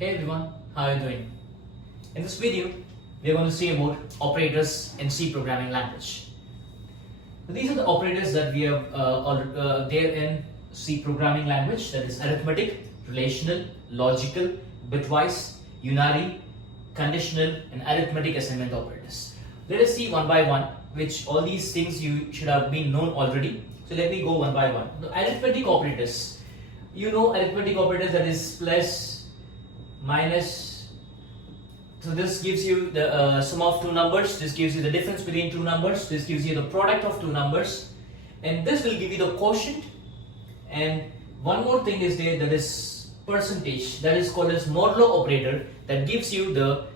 Hey everyone, how are you doing? In this video, we are going to see about operators in C programming language. So these are the operators that we have there in C programming language, that is arithmetic, relational, logical, bitwise, unary, conditional, and arithmetic assignment operators. Let us see one by one, which all these things you should have been known already. So let me go one by one. The arithmetic operators, you know arithmetic operators, that is plus, minus. So this gives you the sum of two numbers, this gives you the difference between two numbers, this gives you the product of two numbers, and this will give you the quotient. And one more thing is there, that is percentage, that is called as modulo operator, that gives you the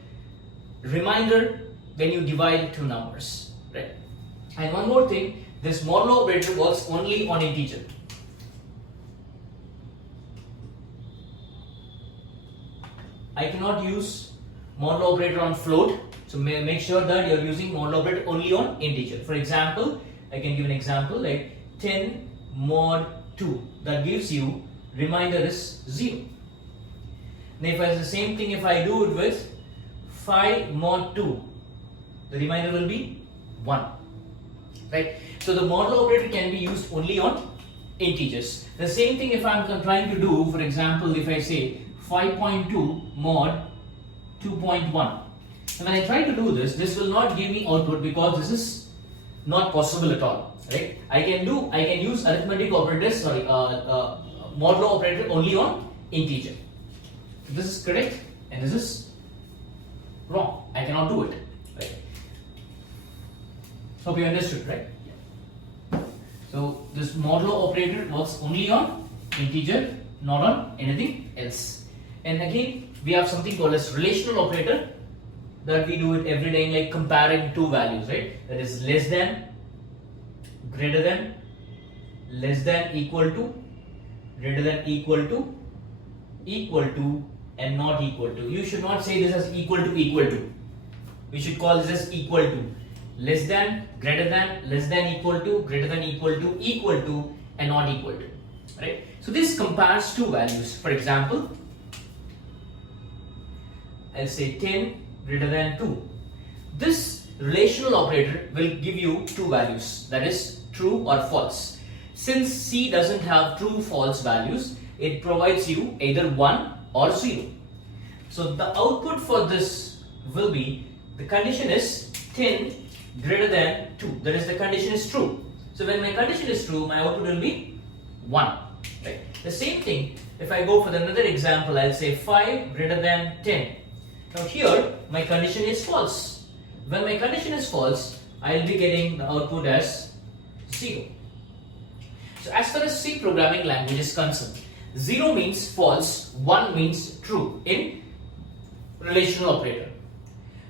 remainder when you divide two numbers, right? And one more thing, this modulo operator works only on integer. I cannot use modulo operator on float, so make sure that you are using modulo operator only on integer. For example, I can give an example like 10 mod 2, that gives you remainder is 0. Now if I do the same thing, if I do it with 5 mod 2, the remainder will be 1, right? So the modulo operator can be used only on integers. The same thing if I am trying to do, for example, if I say 5.2 mod 2.1. And when I try to do this, this will not give me output because this is not possible at all, right? I can use arithmetic operators, modulo operator only on integer. This is correct and this is wrong. I cannot do it, right? Hope you understood, right? Yeah. So this modulo operator works only on integer, not on anything else. And again, we have something called as relational operator, that we do it every day, like comparing two values, right? That is less than, greater than, less than, equal to, greater than, equal to, and not equal to. You should not say this as equal to, equal to. We should call this as equal to. Less than, greater than, less than, equal to, greater than, equal to, and not equal to. Right? So this compares two values. For example, I'll say 10 greater than 2. This relational operator will give you two values, that is true or false. Since C doesn't have true false values, it provides you either 1 or 0. So the output for this will be, the condition is 10 greater than 2, that is the condition is true. So when my condition is true, my output will be 1. Right? The same thing, if I go for another example, I'll say 5 greater than 10. Now here, my condition is false. When my condition is false, I will be getting the output as 0. So as far as C programming language is concerned, 0 means false, 1 means true in relational operator.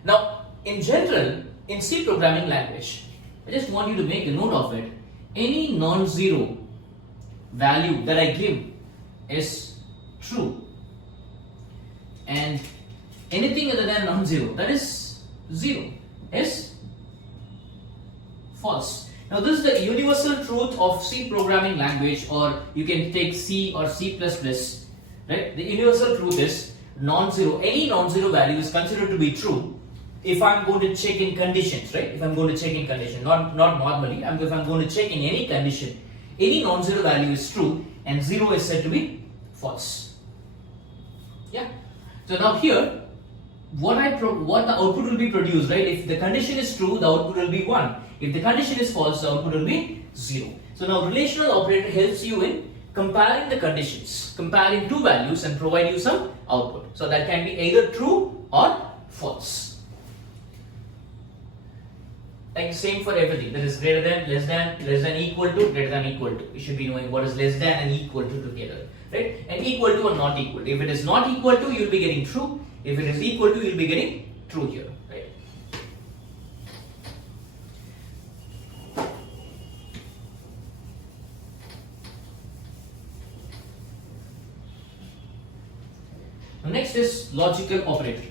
Now, in general, in C programming language, I just want you to make a note of it. Any non-zero value that I give is true, and anything other than non-zero, that is 0, is false. Now this is the universal truth of C programming language, or you can take C or C++, right? The universal truth is non-zero. Any non-zero value is considered to be true if I'm going to check in conditions, right? If I'm going to check in condition, not normally, if I'm going to check in any condition, any non-zero value is true and 0 is said to be false. Yeah. So now here, what the output will be produced, right? If the condition is true, the output will be 1. If the condition is false, the output will be 0. So now relational operator helps you in comparing the conditions, comparing two values and provide you some output. So that can be either true or false. Like same for everything. That is greater than, less than, equal to, greater than, equal to. You should be knowing what is less than and equal to together, right? And equal to and not equal to. If it is not equal to, you will be getting true. If it is equal to, you will be getting true here, right? Now next is logical operator.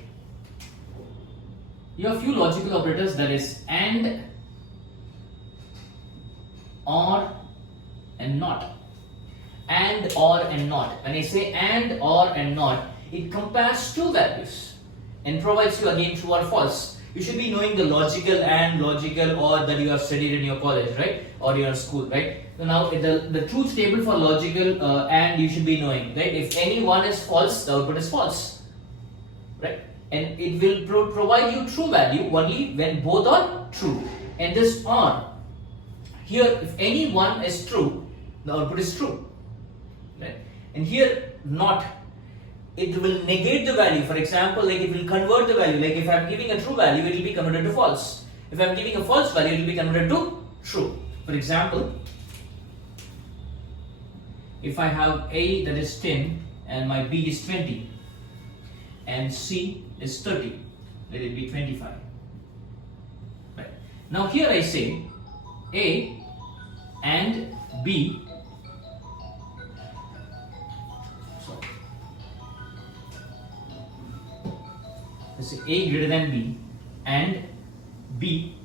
You have few logical operators, that is and, or, and not. And, or, and not. When I say and, or, and not, it compares two values and provides you again true or false. You should be knowing the logical and logical or that you have studied in your college, right? Or your school, right? So now the truth table for logical and you should be knowing, right? If any one is false, the output is false, right? And it will provide you true value only when both are true. And this OR, here if any one is true, the output is true, right? And here not, it will negate the value. For example, like it will convert the value. Like if I am giving a true value, it will be converted to false. If I am giving a false value, it will be converted to true. For example, if I have A that is 10 and my B is 20 and C is 30, let it be 25. Right. Now here I say A and B, let's say A greater than B and B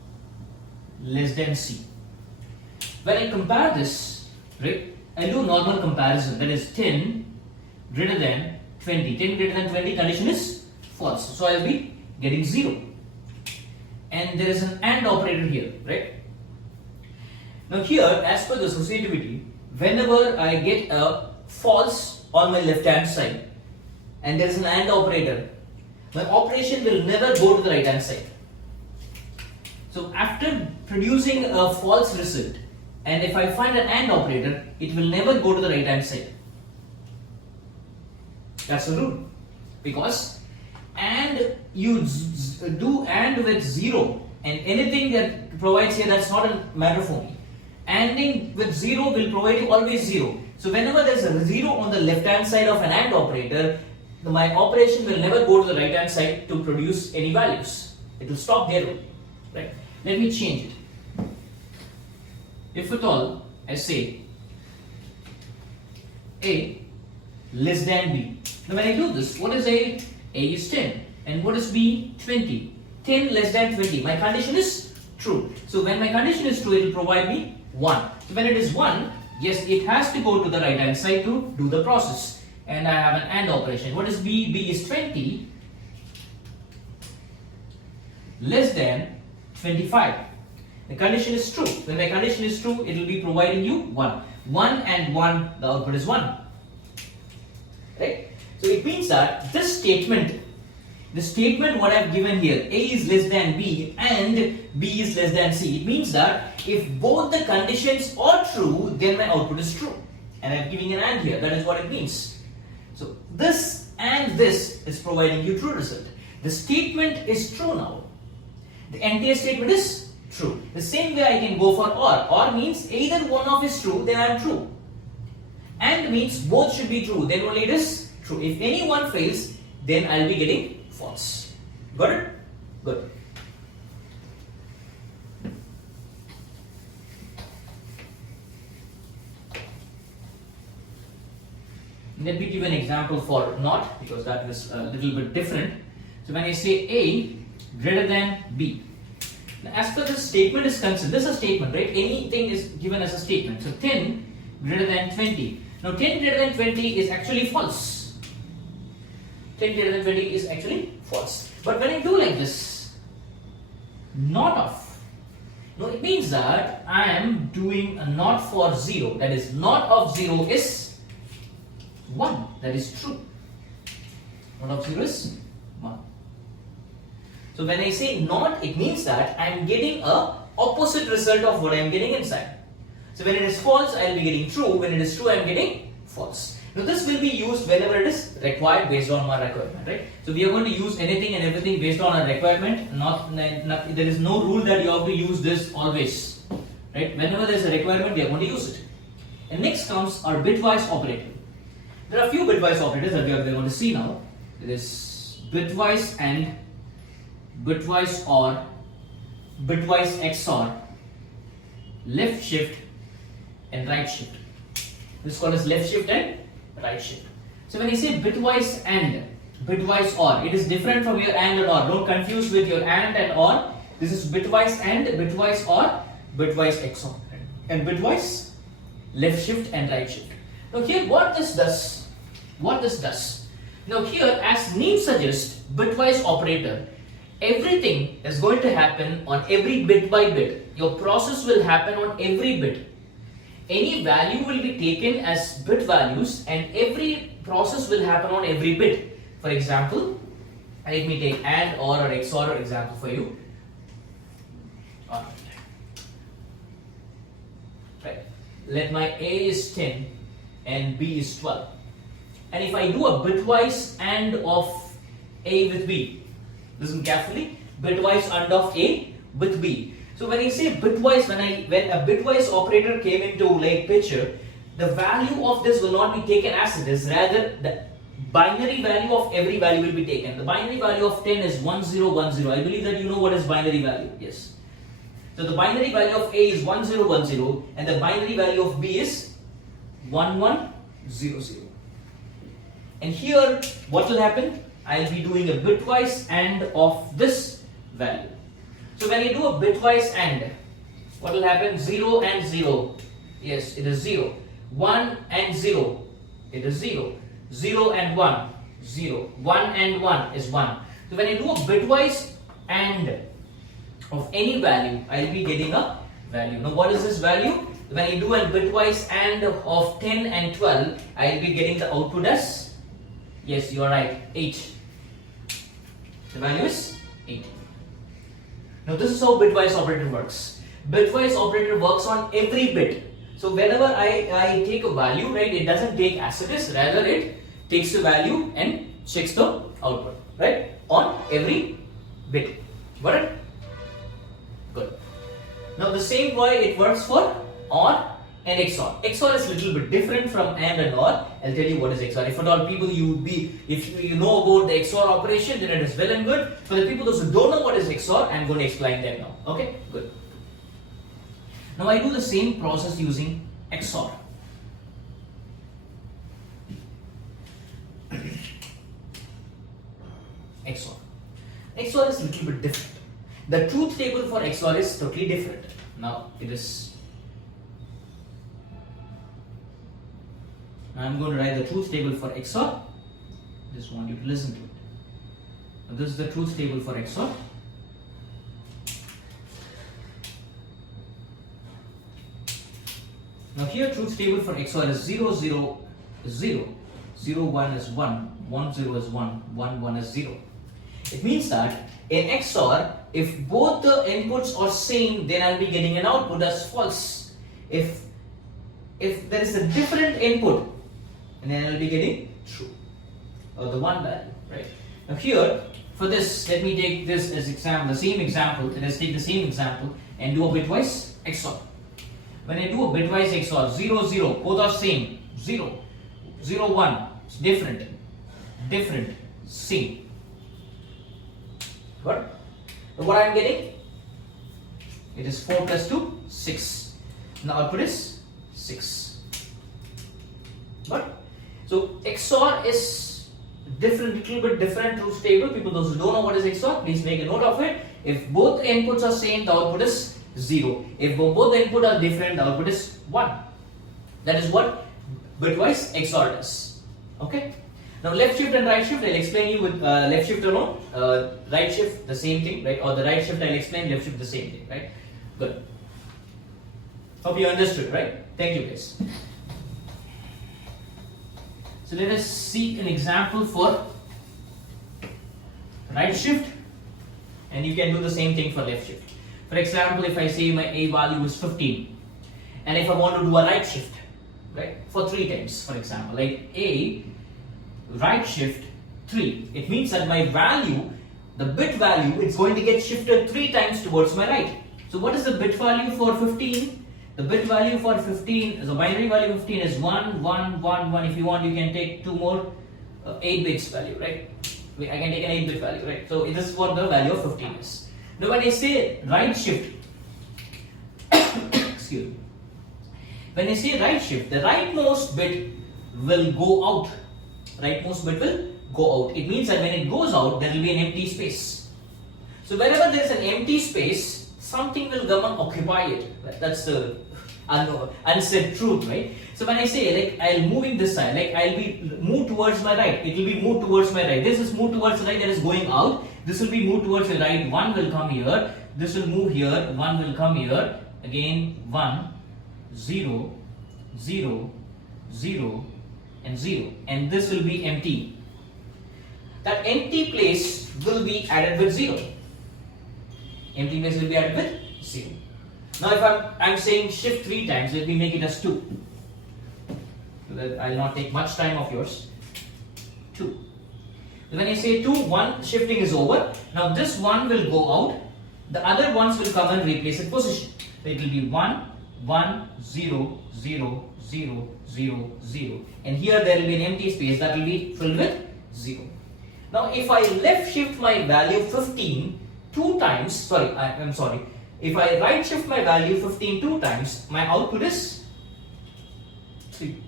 less than C. When I compare this, right, I do normal comparison, that is 10 greater than 20. 10 greater than 20 condition is false, so I will be getting 0. And there is an AND operator here, right? Now here, as per the associativity, whenever I get a false on my left hand side and there is an AND operator, my operation will never go to the right hand side. So after producing a false result, and if I find an AND operator, it will never go to the right hand side. That's the rule. Because AND, you do AND with 0, and anything that provides here, that's not a matter for me. ANDing with 0 will provide you always 0. So whenever there is a 0 on the left hand side of an AND operator, my operation will never go to the right hand side to produce any values. It will stop there only. Right? Let me change it. If at all I say A less than B. Now when I do this, what is A? A is 10. And what is B? 20. 10 less than 20. My condition is true. So when my condition is true, it will provide me 1. So when it is 1, yes, it has to go to the right hand side to do the process. And I have an AND operation. What is B? B is 20 less than 25. The condition is true. When my condition is true, it will be providing you 1. 1 and 1, the output is 1. Right? So it means that this statement, the statement what I have given here, A is less than B and B is less than C, it means that if both the conditions are true, then my output is true. And I am giving an AND here, that is what it means. So this and this is providing you true result. The statement is true now. The entire statement is true. The same way I can go for OR. OR means either one of is true, then I am true. AND means both should be true, then only it is true. If any one fails, then I will be getting false. Got it? Good. Let me give an example for NOT, because that is a little bit different. So when I say A greater than B, now as per this statement is concerned, this is a statement, right? Anything is given as a statement. So 10 greater than 20. Now 10 greater than 20 is actually false. 10 greater than 20 is actually false. But when I do like this, not of, no, it means that I am doing a not for 0. That is, not of 0 is 1. That is true. Not of 0 is 1. So when I say not, it means that I am getting a opposite result of what I am getting inside. So when it is false, I will be getting true. When it is true, I am getting false. Now this will be used whenever it is required based on my requirement, right? So we are going to use anything and everything based on our requirement. There is no rule that you have to use this always, right? Whenever there is a requirement, we are going to use it. And next comes our bitwise operator. There are a few bitwise operators that we are going to see now. There is bitwise and bitwise OR, bitwise XOR, left shift and right shift. This is called as left shift and right shift. So when you say bitwise and bitwise OR, it is different from your AND and OR. Don't confuse with your AND and OR. This is bitwise and bitwise OR, bitwise XOR, and bitwise left shift and right shift. Now here what this does, Now here, as name suggests, bitwise operator, everything is going to happen on every bit by bit. Your process will happen on every bit. Any value will be taken as bit values and every process will happen on every bit. For example, let me take AND or XOR example for you. Right. Let my A is 10 and B is 12. And if I do a bitwise AND of A with B, listen carefully, bitwise AND of A with B. So when I say bitwise, when a bitwise operator came into like picture, the value of this will not be taken as it is, rather the binary value of every value will be taken. The binary value of 10 is 1010. I believe that you know what is binary value. Yes. So the binary value of A is 1010 and the binary value of B is 1100. And here what will happen? I'll be doing a bitwise AND of this value. So when you do a bitwise AND, what will happen? 0 and 0. Yes, it is 0. 1 and 0. It is 0. 0 and 1. 0. 1 and 1 is 1. So when you do a bitwise AND of any value, I'll be getting a value. Now what is this value? When you do a bitwise AND of 10 and 12, I'll be getting the output as, yes, you are right, 8. The value is 8. Now this is how bitwise operator works. Bitwise operator works on every bit. So whenever I take a value, right, it doesn't take as it is, rather it takes the value and checks the output, right, on every bit. Got it? Good. Now the same way it works for OR and XOR. XOR is a little bit different from AND and OR. I'll tell you what is XOR. If at all people if you know about the XOR operation, then it is well and good. For the people those who don't know what is XOR, I'm going to explain them now. Okay, good. Now I do the same process using XOR. XOR. XOR is a little bit different. The truth table for XOR is totally different. Now it is. I'm going to write the truth table for XOR. Just want you to listen to it. Now, this is the truth table for XOR. Now here truth table for XOR is 0, 0 is 0, 0, 1 is 1, 1, 0 is 1, 1, 1 is 0. It means that in XOR, if both the inputs are same, then I'll be getting an output as false. If there is a different input, and then I'll be getting true, or the one value, right? Now here, for this, let me take this as example, the same example, let's take the same example and do a bitwise XOR. When I do a bitwise XOR, 0, 0, both are same, 0, 0, 1, it's different, same. What? What I am getting? It is 4 plus 2, 6. Now output is 6. What? So XOR is different, little bit different truth table. People those who don't know what is XOR, please make a note of it. If both inputs are same, the output is 0. If both the input are different, the output is 1. That is what bitwise XOR does. Okay. Now left shift and right shift, I'll explain you with left shift alone. Right shift, the same thing, right? Or the right shift I'll explain, left shift the same thing, right? Good. Hope you understood, right? Thank you guys. So let us see an example for right shift, and you can do the same thing for left shift. For example, if I say my A value is 15, and if I want to do a right shift, right, for 3 times, for example, like A right shift 3, it means that my value, the bit value, it's going to get shifted 3 times towards my right. So what is the bit value for 15? The bit value for 15, the binary value of 15 is 1, 1, 1, 1. If you want, you can take 2 more 8 bits value, right? I can take an 8-bit value, right? So this is what the value of 15 is. Now when I say right shift, excuse me. When I say right shift, the rightmost bit will go out. Rightmost bit will go out. It means that when it goes out, there will be an empty space. So wherever there is an empty space, something will come and occupy it. That's the unsaid truth, right? So when I say like I'll moving this side, like I'll be move towards my right, it will be move towards my right. This is move towards the right, that is going out. This will be move towards the right. 1 will come here. This will move here. 1 will come here. Again 1, 0, 0, 0, and 0. And this will be empty. That empty place will be added with 0. Empty place will be added with 0. Now if I'm saying shift 3 times, let me make it as 2. So that I'll not take much time of yours. 2. When I say 2, 1 shifting is over. Now this 1 will go out. The other ones will come and replace its position. So it will be 1, 1, 0, 0, 0, 0, 0. And here there will be an empty space that will be filled with 0. Now if I left shift my value 15 2 times, I'm sorry. If I right shift my value 15 2 times, my output is 3.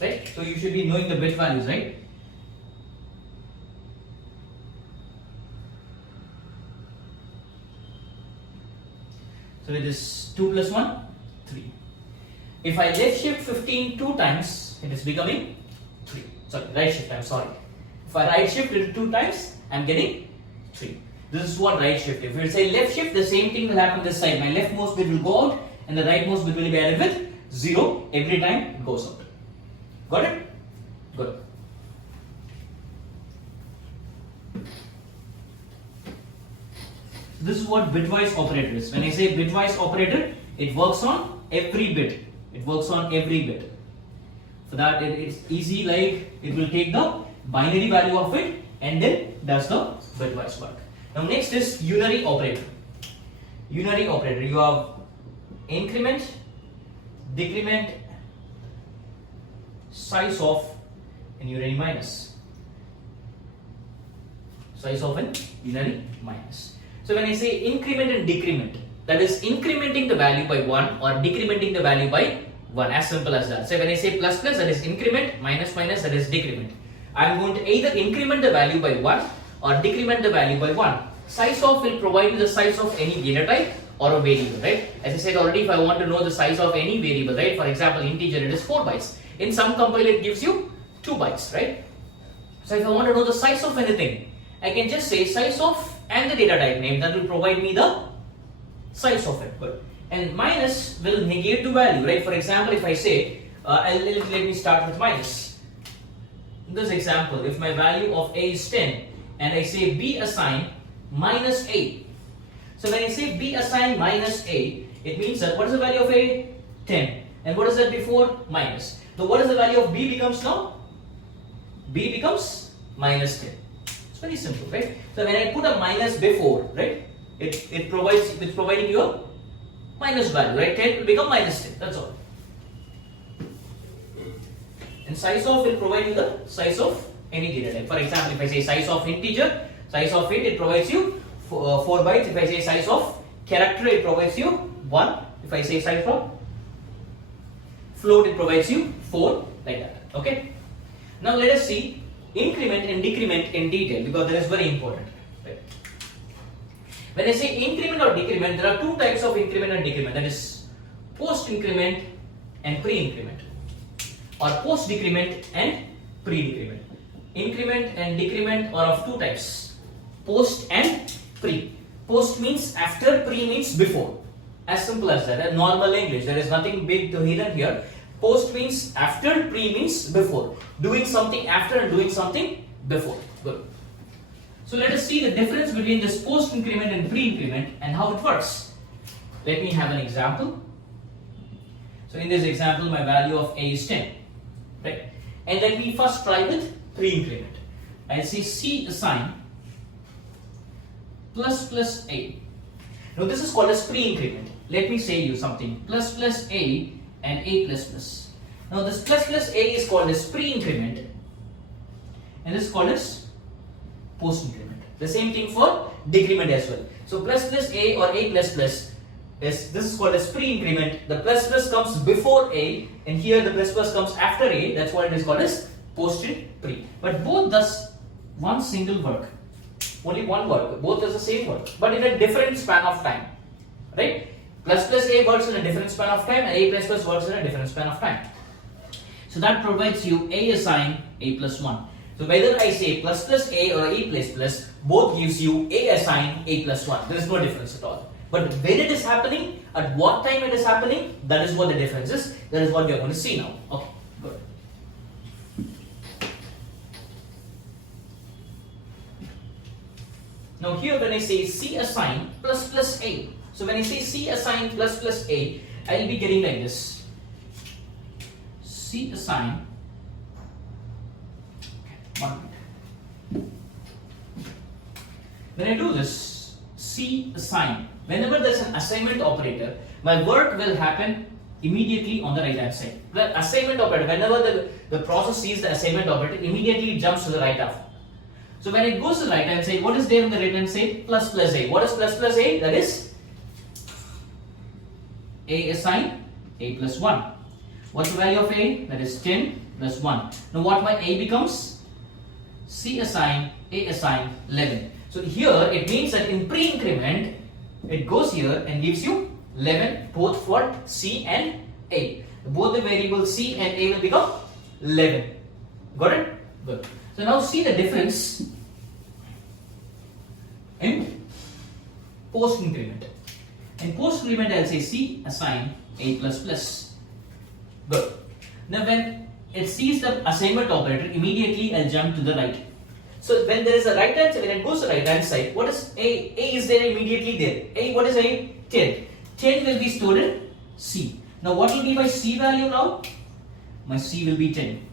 Right? So you should be knowing the bit values, right? So it is 2 plus 1, 3. If I left shift 15 2 times, it is becoming 3. Sorry, right shift, I'm sorry. If I right shift it 2 times, I'm getting 3. This is what right shift. If you say left shift, the same thing will happen this side. My leftmost bit will go out and the rightmost bit will be added with 0 every time it goes out. Got it? Good. This is what bitwise operator is. When I say bitwise operator, it works on every bit. It works on every bit. For that, it's easy, like it will take the binary value of it and then does the bitwise work. Now next is unary operator. Unary operator, you have increment, decrement, size of, and unary minus. Size of and unary minus. So when I say increment and decrement, that is incrementing the value by 1 or decrementing the value by 1, as simple as that. So when I say plus plus, that is increment, minus minus, that is decrement. I am going to either increment the value by 1 or decrement the value by 1. Size of will provide you the size of any data type or a variable, right? As I said already, if I want to know the size of any variable, right? For example, integer, it is 4 bytes. In some compiler, it gives you 2 bytes, right? So if I want to know the size of anything, I can just say size of and the data type name, that will provide me the size of it. Good. And minus will negate the value, right? For example, if I say, let me start with minus. In this example, if my value of a is 10 and I say b assign minus a. So when I say b assign minus a, it means that what is the value of a? 10. And what is that before? Minus. So what is the value of b becomes now? B becomes minus 10. It's very simple, right? So when I put a minus before, right, it's providing you a minus value, right? 10 will become minus 10. That's all. And size of will provide you the size of any data type. For example, if I say size of integer, size of it provides you 4 bytes. If I say size of character, it provides you 1. If I say size of float, it provides you 4, like that. Okay. Now let us see increment and decrement in detail, because that is very important. Right? When I say increment or decrement, there are 2 types of increment and decrement. That is post increment and pre increment, or post decrement and pre decrement. Increment and decrement are of 2 types: post and pre. Post means after, pre means before. As simple as that. Normal English. There is nothing big to hidden here. Post means after, pre means before. Doing something after and doing something before. Good. So let us see the difference between this post increment and pre increment and how it works. Let me have an example. So in this example, my value of a is 10. Right? And let me first try with pre increment. I'll say c assign plus plus a. Now this is called as pre increment. Let me say you something. Plus plus a and a plus plus. Now this plus plus a is called as pre increment, and this is called as post increment. The same thing for decrement as well. So plus plus a or a plus plus is, this is called as pre increment. The plus plus comes before a, and here the plus plus comes after a. That's what it is called as post and pre. But both does one single work. Only one work. Both does the same work, but in a different span of time. Right? Plus plus a works in a different span of time and a plus plus works in a different span of time. So that provides you a assign a plus 1. So whether I say plus plus a or a plus plus, both gives you a assign a plus 1. There is no difference at all. But when it is happening, at what time it is happening, that is what the difference is. That is what we are going to see now. Okay, good. Now here when I say C assign plus plus a, so when I say C assign plus plus a, I will be getting like this. C assign, okay, 1 minute. When I do this, C assign, whenever there is an assignment operator, my work will happen immediately on the right hand side. The assignment operator, whenever the process sees the assignment operator, immediately jumps to the right half. So when it goes to the right hand side, what is there on the right hand side? Plus plus a. What is plus plus a? That is a assign a plus 1. What's the value of a? That is 10 plus 1. Now what my a becomes? C assign a assign 11. So here it means that in pre-increment, it goes here and gives you 11 both for C and A. Both the variables C and A will become 11. Got it? Good. So now see the difference in post increment. In post increment, I'll say C assign A plus plus. Good. Now when it sees the assignment operator, immediately I'll jump to the right. So when there is a right hand side, when it goes to the right hand side, what is A? A is there immediately there. A, what is A? 10. 10 will be stored in C. Now what will be my C value now? My C will be 10.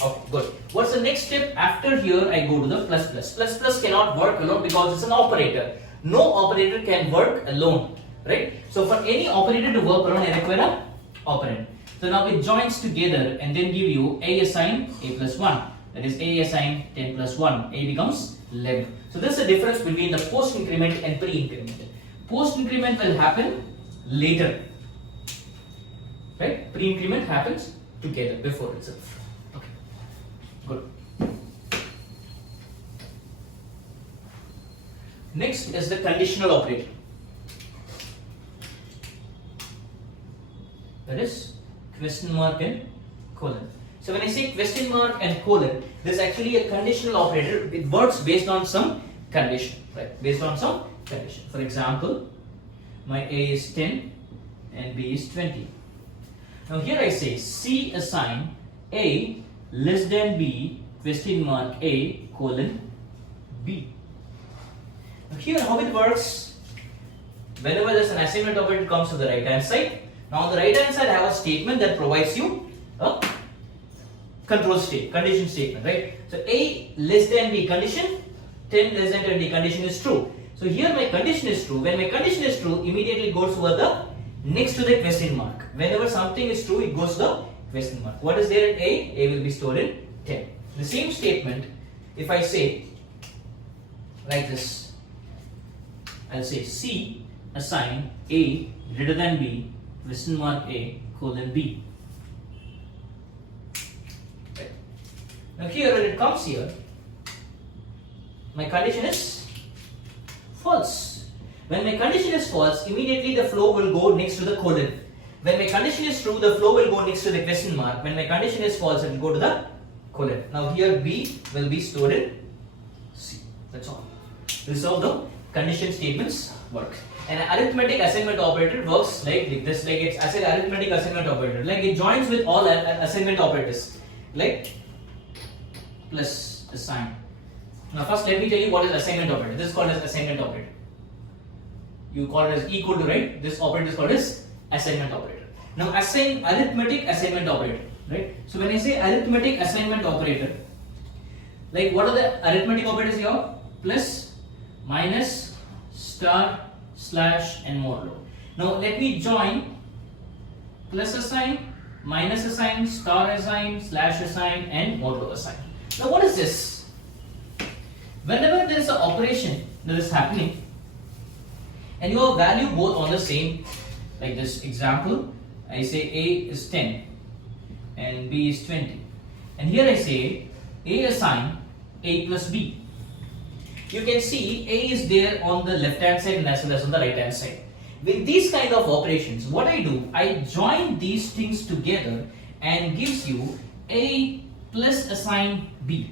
Okay, good. What's the next step? After here, I go to the plus plus. Plus plus cannot work alone because it's an operator. No operator can work alone, right? So for any operator to work alone, I require an operand. So now it joins together and then give you A assign A plus 1. That is A assign 10 plus 1. A becomes 11. So this is the difference between the post increment and pre-increment. Post increment will happen later, right? Pre-increment happens together before itself. Okay, good. Next is the conditional operator. That is question mark and colon. So when I say question mark and colon, this is actually a conditional operator. It works based on some condition, right? Based on some condition. For example, my A is 10 and B is 20. Now here I say C assign A less than B question mark A colon B. Now here how it works, whenever there's an assignment operator, it comes to the right hand side. Now on the right hand side I have a statement that provides you a control state, condition statement, right? So A less than B condition, 10 less than 20 condition is true. So here my condition is true. When my condition is true, immediately goes over the next to the question mark. Whenever something is true, it goes to the question mark. What is there in A? A will be stored in 10. The same statement, if I say like this, I'll say C assign A greater than B question mark A colon B. Right. Now here when it comes here, my condition is false. When my condition is false, immediately the flow will go next to the colon. When my condition is true, the flow will go next to the question mark. When my condition is false, it will go to the colon. Now here B will be stored in C. That's all. This is how the condition statements work. An arithmetic assignment operator works like this, like it's as an arithmetic assignment operator, like it joins with all assignment operators, like plus assign. Now first let me tell you what is assignment operator. This is called as assignment operator. You call it as equal to, right? This operator is called as assignment operator. Now assign arithmetic assignment operator, right? So when I say arithmetic assignment operator, like what are the arithmetic operators here? Plus, minus, star, slash and modulo. Now let me join plus assign, minus assign, star assign, slash assign and modulo assign. Now what is this? Whenever there is an operation that is happening and you have value both on the same, like this example, I say A is 10 and B is 20, and here I say A assign A plus B. You can see A is there on the left hand side and as well as on the right hand side. With these kind of operations, what I do, I join these things together and gives you A plus assign B.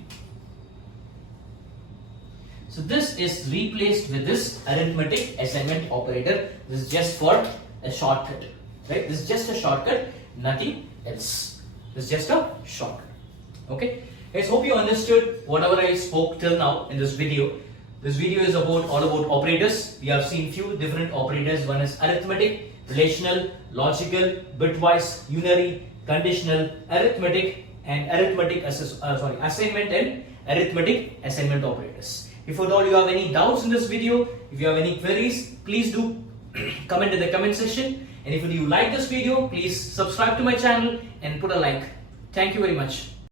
So this is replaced with this arithmetic assignment operator. This is just for a shortcut, right? This is just a shortcut, nothing else. This is just a shortcut. Okay, guys, hope you understood whatever I spoke till now in this video. This video is all about operators. We have seen few different operators. One is arithmetic, relational, logical, bitwise, unary, conditional, arithmetic, and assignment and arithmetic assignment operators. If at all you have any doubts in this video, if you have any queries, please do comment in the comment section. And if you like this video, please subscribe to my channel and put a like. Thank you very much.